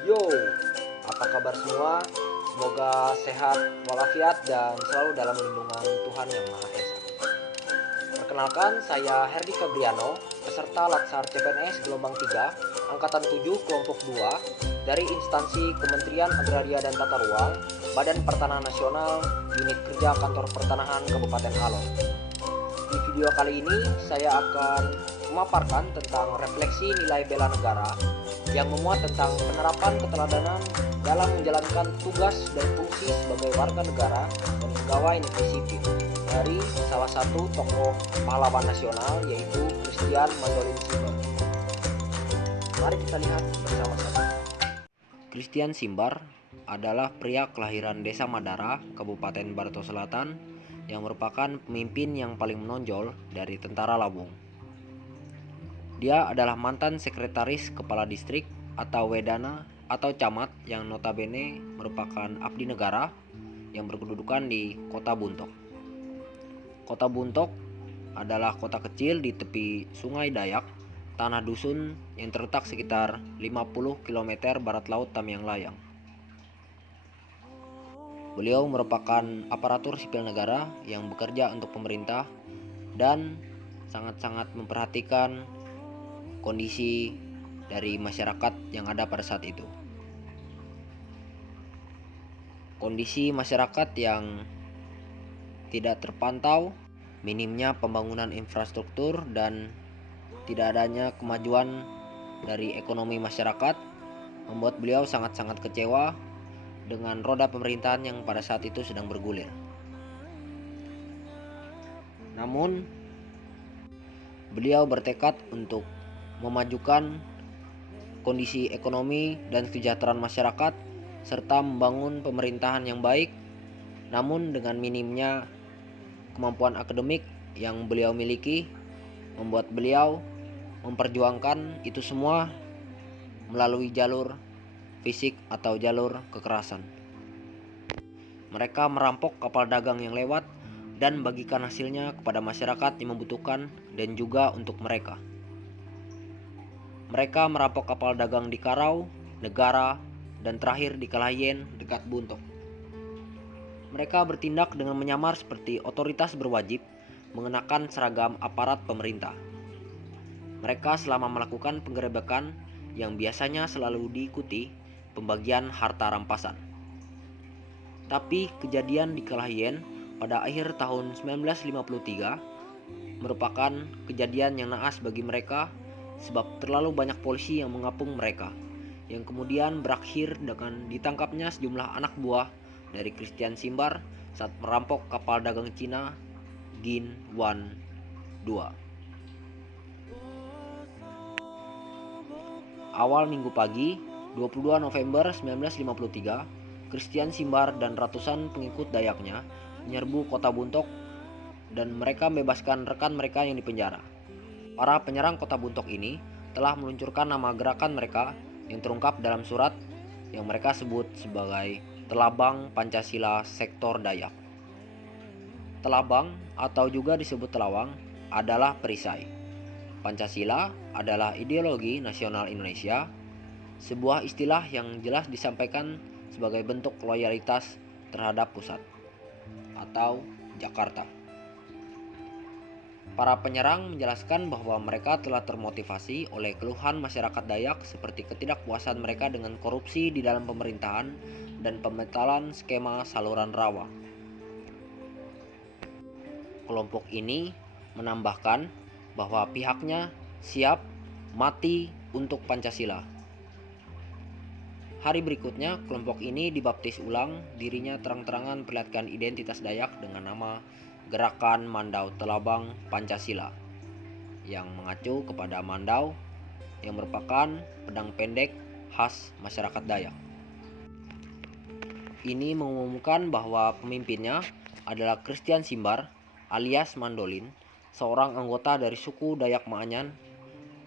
Yo, apa kabar semua? Semoga sehat walafiat dan selalu dalam lindungan Tuhan Yang Maha Esa. Perkenalkan, saya Herdi Fabriano, peserta Latsar CPNS Gelombang 3, Angkatan 7, Kelompok 2, dari instansi Kementerian Agraria dan Tata Ruang, Badan Pertanahan Nasional, Unit Kerja Kantor Pertanahan Kabupaten Alor. Di video kali ini, saya akan memaparkan tentang refleksi nilai bela negara yang memuat tentang penerapan keteladanan dalam menjalankan tugas dan fungsi sebagai warga negara dan pegawai negeri sipil dari salah satu tokoh pahlawan nasional, yaitu Christian Mandolin Simbar. Mari kita lihat bersama-sama. Christian Simbar adalah pria kelahiran Desa Madara, Kabupaten Barito Selatan, yang merupakan pemimpin yang paling menonjol dari Tentara Labung. Dia adalah mantan sekretaris kepala distrik atau wedana atau camat yang notabene merupakan abdi negara yang berkedudukan di Kota Buntok. Kota Buntok adalah kota kecil di tepi Sungai Dayak, tanah dusun yang terletak sekitar 50 km barat laut Tamiang Layang. Beliau merupakan aparatur sipil negara yang bekerja untuk pemerintah dan sangat-sangat memperhatikan kondisi dari masyarakat yang ada pada saat itu. Kondisi masyarakat yang tidak terpantau, minimnya pembangunan infrastruktur, dan tidak adanya kemajuan dari ekonomi masyarakat membuat beliau sangat-sangat kecewa dengan roda pemerintahan yang pada saat itu sedang bergulir. Namun, beliau bertekad untuk memajukan kondisi ekonomi dan kesejahteraan masyarakat serta membangun pemerintahan yang baik. Namun dengan minimnya kemampuan akademik yang beliau miliki membuat beliau memperjuangkan itu semua melalui jalur fisik atau jalur kekerasan. Mereka merampok kapal dagang yang lewat dan bagikan hasilnya kepada masyarakat yang membutuhkan dan juga untuk mereka. Mereka merampok kapal dagang di Karau, Negara, dan terakhir di Kalayen dekat Buntok. Mereka bertindak dengan menyamar seperti otoritas berwajib mengenakan seragam aparat pemerintah. Mereka selama melakukan penggerebekan yang biasanya selalu diikuti pembagian harta rampasan. Tapi kejadian di Kalayen pada akhir tahun 1953 merupakan kejadian yang naas bagi mereka sebab terlalu banyak polisi yang mengapung mereka, yang kemudian berakhir dengan ditangkapnya sejumlah anak buah dari Christian Simbar saat merampok kapal dagang Cina Gin Wan 2. Awal minggu pagi, 22 November 1953, Christian Simbar dan ratusan pengikut Dayaknya menyerbu kota Buntok dan mereka membebaskan rekan mereka yang dipenjara. Para penyerang kota Buntok ini telah meluncurkan nama gerakan mereka yang terungkap dalam surat yang mereka sebut sebagai Telabang Pancasila Sektor Dayak. Telabang atau juga disebut telawang adalah perisai. Pancasila adalah ideologi nasional Indonesia, sebuah istilah yang jelas disampaikan sebagai bentuk loyalitas terhadap pusat atau Jakarta. Para penyerang menjelaskan bahwa mereka telah termotivasi oleh keluhan masyarakat Dayak seperti ketidakpuasan mereka dengan korupsi di dalam pemerintahan dan pembatalan skema saluran rawa. Kelompok ini menambahkan bahwa pihaknya siap mati untuk Pancasila. Hari berikutnya, kelompok ini dibaptis ulang, dirinya terang-terangan perlihatkan identitas Dayak dengan nama Gerakan Mandau Telabang Pancasila, yang mengacu kepada mandau yang merupakan pedang pendek khas masyarakat Dayak. Ini mengumumkan bahwa pemimpinnya adalah Christian Simbar alias Mandolin, seorang anggota dari suku Dayak Maanyan,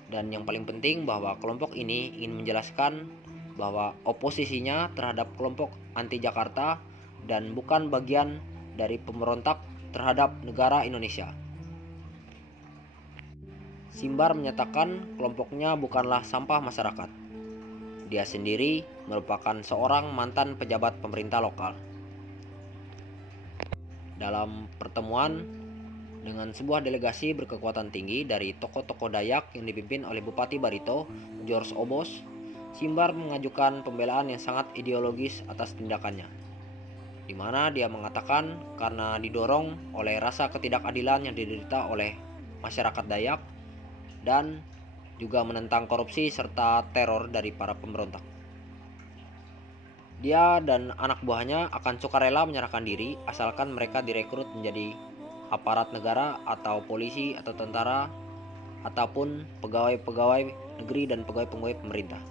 dan yang paling penting bahwa kelompok ini ingin menjelaskan bahwa oposisinya terhadap kelompok anti Jakarta dan bukan bagian dari pemberontak terhadap negara Indonesia. Simbar menyatakan kelompoknya bukanlah sampah masyarakat. Dia sendiri merupakan seorang mantan pejabat pemerintah lokal. Dalam pertemuan dengan sebuah delegasi berkekuatan tinggi dari tokoh-tokoh Dayak yang dipimpin oleh Bupati Barito, George Obos, Simbar mengajukan pembelaan yang sangat ideologis atas tindakannya, di mana dia mengatakan karena didorong oleh rasa ketidakadilan yang diderita oleh masyarakat Dayak dan juga menentang korupsi serta teror dari para pemberontak. Dia dan anak buahnya akan sukarela menyerahkan diri asalkan mereka direkrut menjadi aparat negara atau polisi atau tentara ataupun pegawai-pegawai negeri dan pegawai-pegawai pemerintah.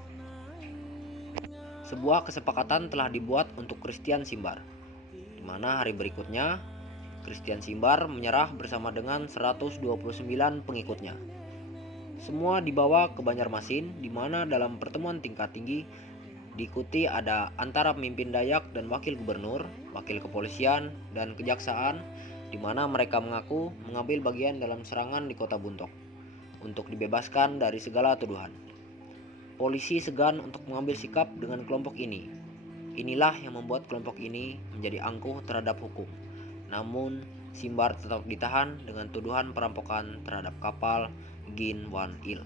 Sebuah kesepakatan telah dibuat untuk Christian Simbar, di mana hari berikutnya Christian Simbar menyerah bersama dengan 129 pengikutnya. Semua dibawa ke Banjarmasin, di mana dalam pertemuan tingkat tinggi diikuti ada antara pemimpin Dayak dan wakil gubernur, wakil kepolisian, dan kejaksaan, di mana mereka mengaku mengambil bagian dalam serangan di kota Buntok untuk dibebaskan dari segala tuduhan. Polisi segan untuk mengambil sikap dengan kelompok ini. Inilah yang membuat kelompok ini menjadi angkuh terhadap hukum. Namun, Simbar tetap ditahan dengan tuduhan perampokan terhadap kapal Gin Wan Il.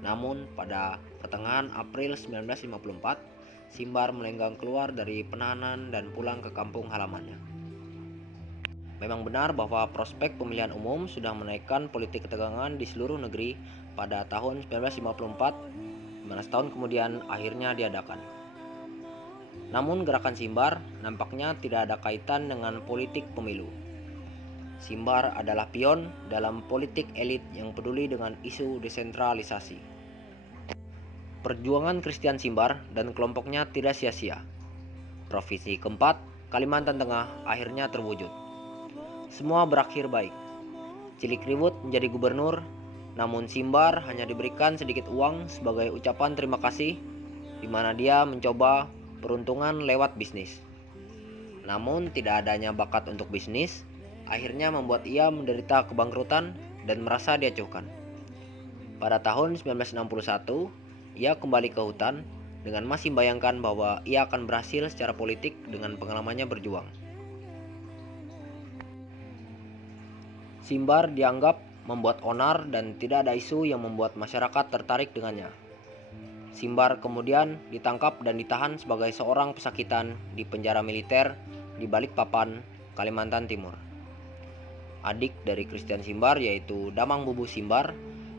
Namun pada pertengahan April 1954, Simbar melenggang keluar dari penahanan dan pulang ke kampung halamannya. Memang benar bahwa prospek pemilihan umum sudah menaikkan politik ketegangan di seluruh negeri pada tahun 1954, 15 tahun kemudian akhirnya diadakan. Namun gerakan Simbar nampaknya tidak ada kaitan dengan politik pemilu. Simbar adalah pion dalam politik elit yang peduli dengan isu desentralisasi. Perjuangan Christian Simbar dan kelompoknya tidak sia-sia. Provinsi keempat, Kalimantan Tengah, akhirnya terwujud. Semua berakhir baik. Cilik Riwut menjadi gubernur, namun Simbar hanya diberikan sedikit uang sebagai ucapan terima kasih, di mana dia mencoba peruntungan lewat bisnis. Namun tidak adanya bakat untuk bisnis, akhirnya membuat ia menderita kebangkrutan dan merasa diacuhkan. Pada tahun 1961, ia kembali ke hutan dengan masih membayangkan bahwa ia akan berhasil secara politik dengan pengalamannya berjuang. Simbar dianggap membuat onar dan tidak ada isu yang membuat masyarakat tertarik dengannya. Simbar kemudian ditangkap dan ditahan sebagai seorang pesakitan di penjara militer di Balikpapan, Kalimantan Timur. Adik dari Christian Simbar yaitu Damang Bubu Simbar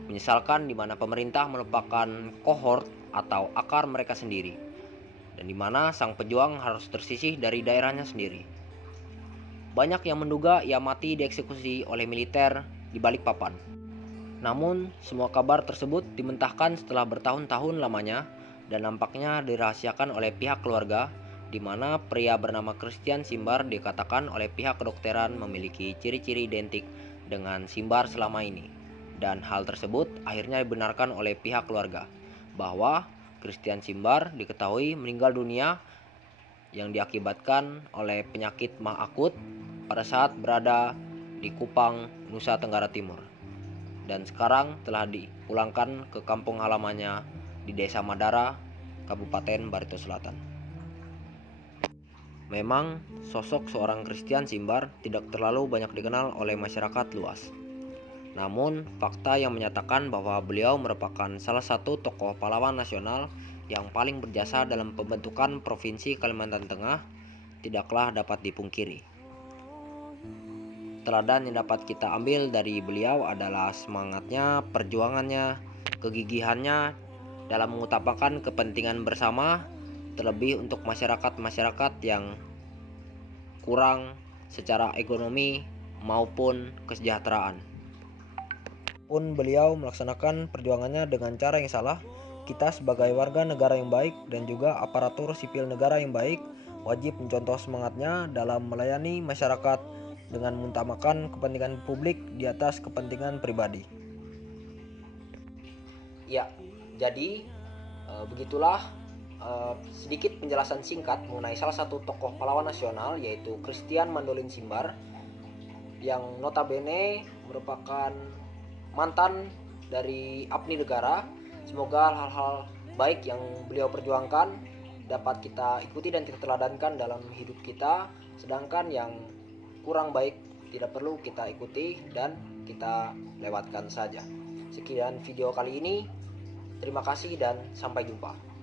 menyesalkan di mana pemerintah melupakan kohort atau akar mereka sendiri, dan di mana sang pejuang harus tersisih dari daerahnya sendiri. Banyak yang menduga ia mati dieksekusi oleh militer di Balikpapan. Namun, semua kabar tersebut dimentahkan setelah bertahun-tahun lamanya dan nampaknya dirahasiakan oleh pihak keluarga, di mana pria bernama Christian Simbar dikatakan oleh pihak kedokteran memiliki ciri-ciri identik dengan Simbar selama ini. Dan hal tersebut akhirnya dibenarkan oleh pihak keluarga, bahwa Christian Simbar diketahui meninggal dunia yang diakibatkan oleh penyakit mah akut pada saat berada di Kupang, Nusa Tenggara Timur. Dan sekarang telah dipulangkan ke kampung halamannya di Desa Madara, Kabupaten Barito Selatan. Memang sosok seorang Christian Simbar tidak terlalu banyak dikenal oleh masyarakat luas. Namun, fakta yang menyatakan bahwa beliau merupakan salah satu tokoh pahlawan nasional yang paling berjasa dalam pembentukan Provinsi Kalimantan Tengah tidaklah dapat dipungkiri. Teladan yang dapat kita ambil dari beliau adalah semangatnya, perjuangannya, kegigihannya dalam mengutamakan kepentingan bersama, terlebih untuk masyarakat-masyarakat yang kurang secara ekonomi maupun kesejahteraan. Pun beliau melaksanakan perjuangannya dengan cara yang salah, kita sebagai warga negara yang baik dan juga aparatur sipil negara yang baik wajib mencontoh semangatnya dalam melayani masyarakat dengan mengutamakan kepentingan publik di atas kepentingan pribadi. Ya, jadi begitulah sedikit penjelasan singkat mengenai salah satu tokoh pahlawan nasional yaitu Christian Mandolin Simbar yang notabene merupakan mantan dari APNI negara. Semoga hal-hal baik yang beliau perjuangkan dapat kita ikuti dan kita teladankan dalam hidup kita, sedangkan yang kurang baik tidak perlu kita ikuti dan kita lewatkan saja. Sekian video kali ini. Terima kasih dan sampai jumpa.